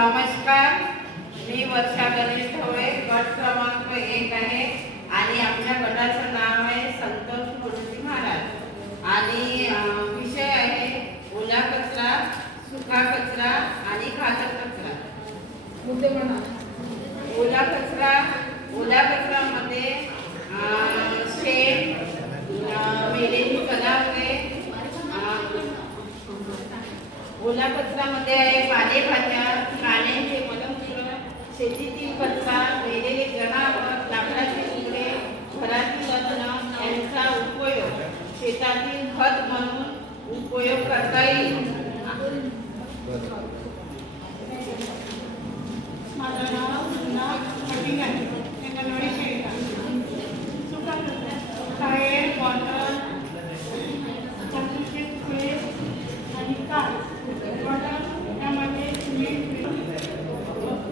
नमस्कार. मी वर्षा गणेश ढवळे गट क्रमांक एक आहे आणि आमच्या गटाचं नाव आहे संतोष गुरुजी महाराज. आणि विषय आहे ओला कचरा सुका कचरा आणि घातक कचरा. ओला कचरा ओला कचरामध्ये शेण मेलेली पदार्थे ओला कचरामध्ये आहे पालेभाज्या शेतीतील कचरा मेलेले जनावर लाकडाचे तुकडे घरातील अन्न यांचा उपयोग शेतातील खत म्हणून उपयोग करता येईल. माझं नाव